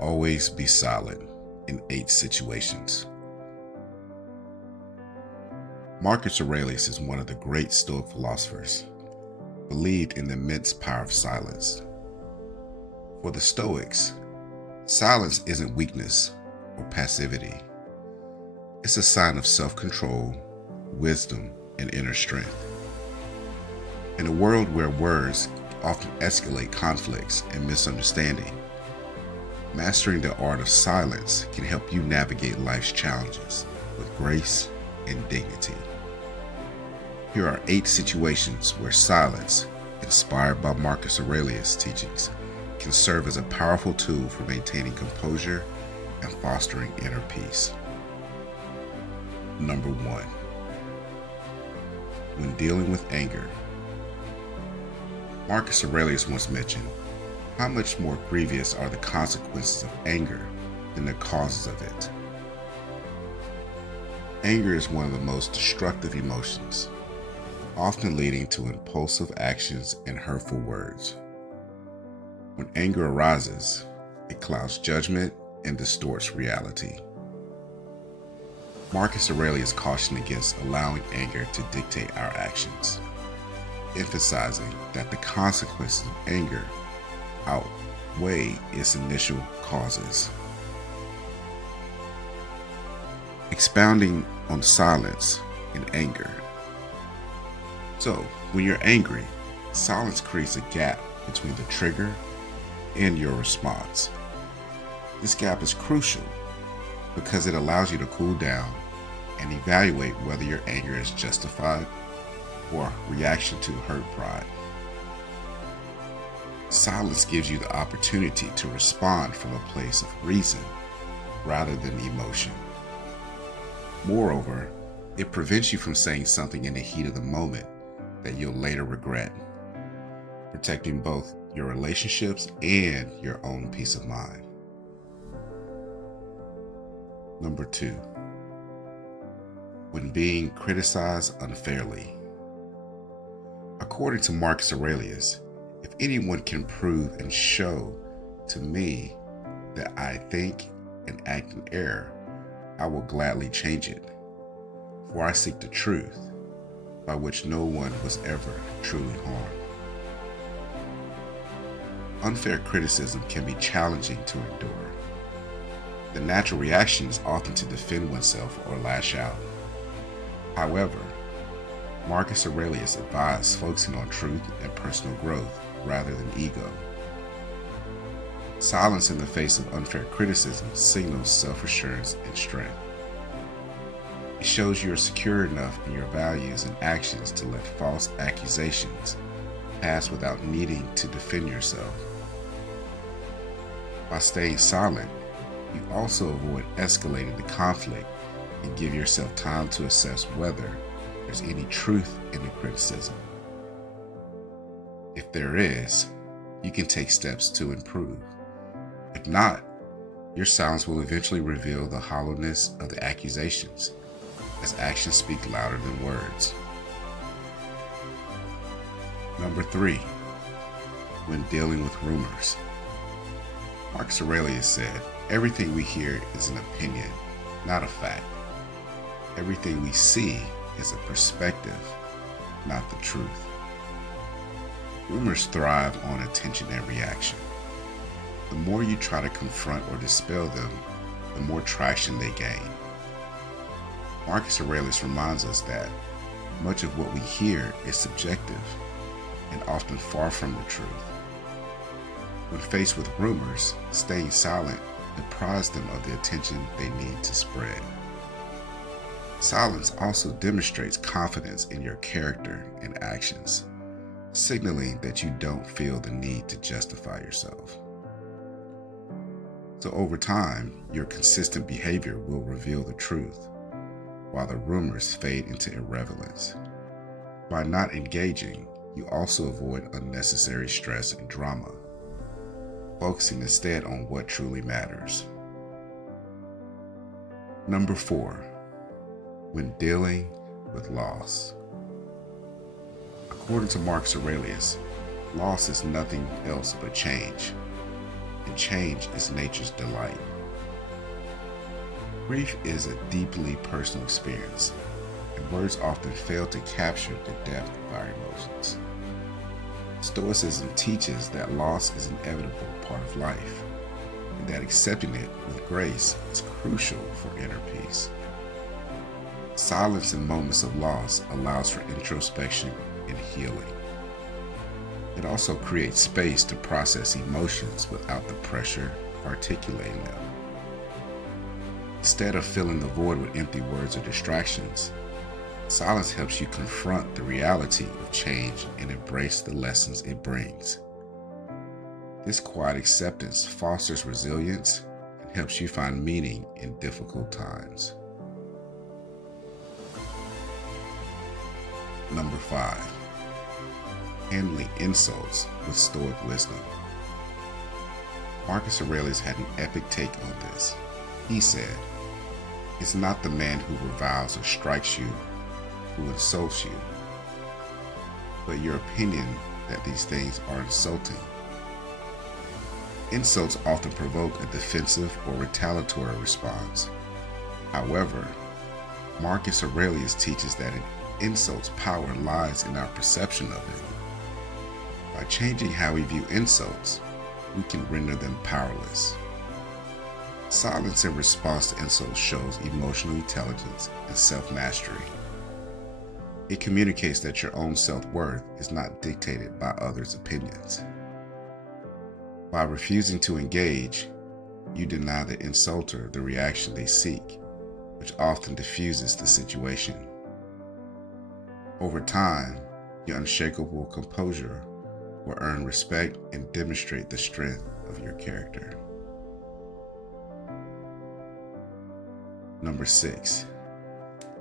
always be silent in 8 situations. Marcus Aurelius is one of the great Stoic philosophers, believed in the immense power of silence. For the Stoics, silence isn't weakness or passivity. It's a sign of self-control, wisdom, and inner strength. In a world where words often escalate conflicts and misunderstanding, mastering the art of silence can help you navigate life's challenges with grace and dignity. Here are 8 situations where silence, inspired by Marcus Aurelius' teachings, can serve as a powerful tool for maintaining composure and fostering inner peace. Number 1. When dealing with anger. Marcus Aurelius once mentioned, how much more grievous are the consequences of anger than the causes of it? Anger is one of the most destructive emotions, often leading to impulsive actions and hurtful words. When anger arises, it clouds judgment and distorts reality. Marcus Aurelius cautioned against allowing anger to dictate our actions, emphasizing that the consequences of anger outweigh its initial causes. Expounding on silence and anger. So, when you're angry, silence creates a gap between the trigger and your response. This gap is crucial because it allows you to cool down and evaluate whether your anger is justified or a reaction to hurt pride. Silence gives you the opportunity to respond from a place of reason rather than emotion. Moreover, it prevents you from saying something in the heat of the moment that you'll later regret, protecting both your relationships and your own peace of mind. Number 2. When being criticized unfairly. According to Marcus Aurelius, if anyone can prove and show to me that I think and act in error, I will gladly change it. For I seek the truth, by which no one was ever truly harmed. Unfair criticism can be challenging to endure. The natural reaction is often to defend oneself or lash out. However, Marcus Aurelius advised focusing on truth and personal growth rather than ego. Silence in the face of unfair criticism signals self-assurance and strength. It shows you are secure enough in your values and actions to let false accusations pass without needing to defend yourself. By staying silent, you also avoid escalating the conflict and give yourself time to assess whether there's any truth in the criticism. If there is, you can take steps to improve. If not, your silence will eventually reveal the hollowness of the accusations, as actions speak louder than words. Number 3. When dealing with rumors. Marcus Aurelius said, everything we hear is an opinion, not a fact. Everything we see is a perspective, not the truth. Rumors thrive on attention and reaction. The more you try to confront or dispel them, the more traction they gain. Marcus Aurelius reminds us that much of what we hear is subjective and often far from the truth. When faced with rumors, staying silent deprives them of the attention they need to spread. Silence also demonstrates confidence in your character and actions, signaling that you don't feel the need to justify yourself. So over time, your consistent behavior will reveal the truth, while the rumors fade into irrelevance. By not engaging, you also avoid unnecessary stress and drama, focusing instead on what truly matters. Number 4. When dealing with loss. According to Marcus Aurelius, loss is nothing else but change. and change is nature's delight. Grief is a deeply personal experience, and words often fail to capture the depth of our emotions. Stoicism teaches that loss is an inevitable part of life, and that accepting it with grace is crucial for inner peace. Silence in moments of loss allows for introspection and healing. It also creates space to process emotions without the pressure of articulating them. Instead of filling the void with empty words or distractions, silence helps you confront the reality of change and embrace the lessons it brings. This quiet acceptance fosters resilience and helps you find meaning in difficult times. Number 5. Handling insults with Stoic wisdom. Marcus Aurelius had an epic take on this. He said, "It's not the man who reviles or strikes you who insults you, but your opinion that these things are insulting." Insults often provoke a defensive or retaliatory response. However, Marcus Aurelius teaches that an insult's power lies in our perception of it. By changing how we view insults, we can render them powerless. Silence in response to insults shows emotional intelligence and self-mastery. It communicates that your own self-worth is not dictated by others' opinions. By refusing to engage, you deny the insulter the reaction they seek, which often diffuses the situation. Over time, your unshakable composure will earn respect and demonstrate the strength of your character. Number 6.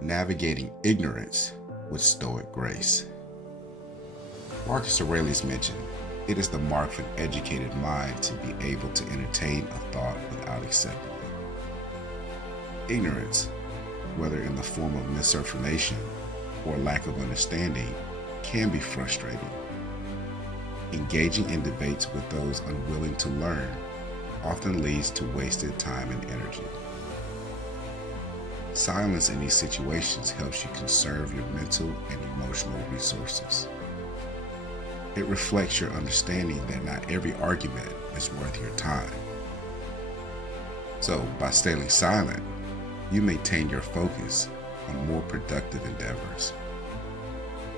Navigating ignorance with Stoic grace. Marcus Aurelius mentioned, "It is the mark of an educated mind to be able to entertain a thought without accepting it." Ignorance, whether in the form of misinformation or lack of understanding, can be frustrating. Engaging in debates with those unwilling to learn often leads to wasted time and energy. Silence in these situations helps you conserve your mental and emotional resources. It reflects your understanding that not every argument is worth your time. So, by staying silent, you maintain your focus on more productive endeavors.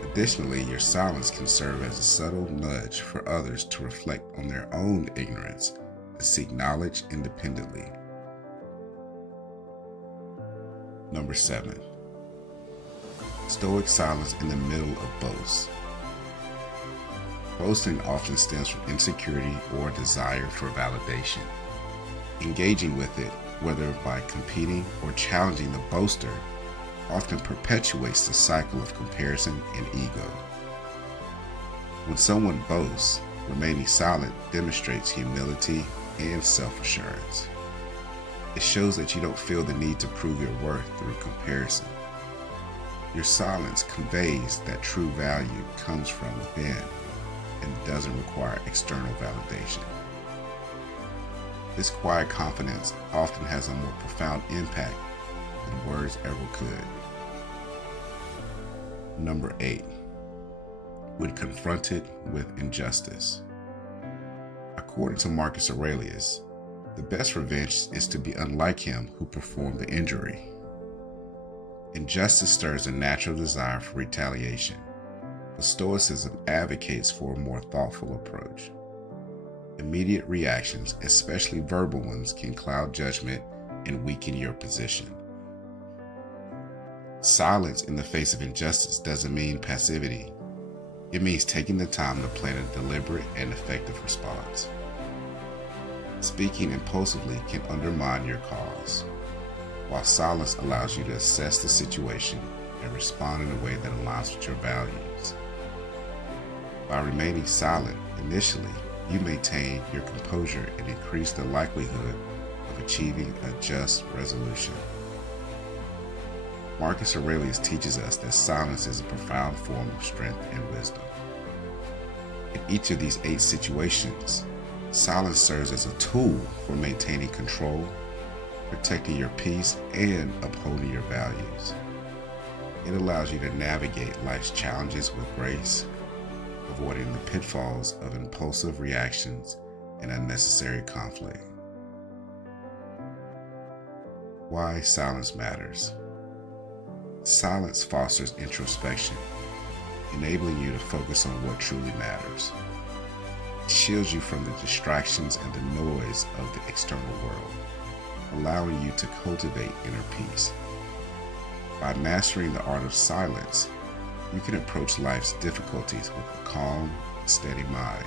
Additionally, your silence can serve as a subtle nudge for others to reflect on their own ignorance and seek knowledge independently. Number 7. Stoic silence in the middle of boasts. Boasting often stems from insecurity or a desire for validation. Engaging with it, whether by competing or challenging the boaster, often perpetuates the cycle of comparison and ego. When someone boasts, remaining silent demonstrates humility and self-assurance. It shows that you don't feel the need to prove your worth through comparison. Your silence conveys that true value comes from within and doesn't require external validation. This quiet confidence often has a more profound impact than words ever could. Number 8. When confronted with injustice. According to Marcus Aurelius, the best revenge is to be unlike him who performed the injury. Injustice stirs a natural desire for retaliation, but Stoicism advocates for a more thoughtful approach. Immediate reactions, especially verbal ones, can cloud judgment and weaken your position. Silence in the face of injustice doesn't mean passivity. It means taking the time to plan a deliberate and effective response. Speaking impulsively can undermine your cause, while silence allows you to assess the situation and respond in a way that aligns with your values. By remaining silent initially, you maintain your composure and increase the likelihood of achieving a just resolution. Marcus Aurelius teaches us that silence is a profound form of strength and wisdom. In each of these 8 situations, Silence serves as a tool for maintaining control, protecting your peace, and upholding your values. It allows you to navigate life's challenges with grace, avoiding the pitfalls of impulsive reactions and unnecessary conflict. Why silence matters. Silence fosters introspection, enabling you to focus on what truly matters. It shields you from the distractions and the noise of the external world, allowing you to cultivate inner peace. By mastering the art of silence, you can approach life's difficulties with a calm, steady mind,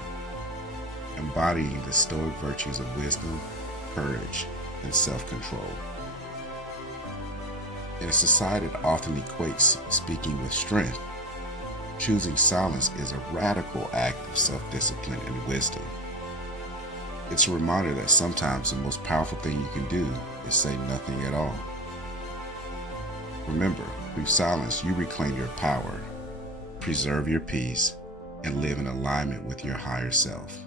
embodying the Stoic virtues of wisdom, courage, and self-control. In a society that often equates speaking with strength, choosing silence is a radical act of self-discipline and wisdom. It's a reminder that sometimes the most powerful thing you can do is say nothing at all. Remember, through silence, you reclaim your power, preserve your peace, and live in alignment with your higher self.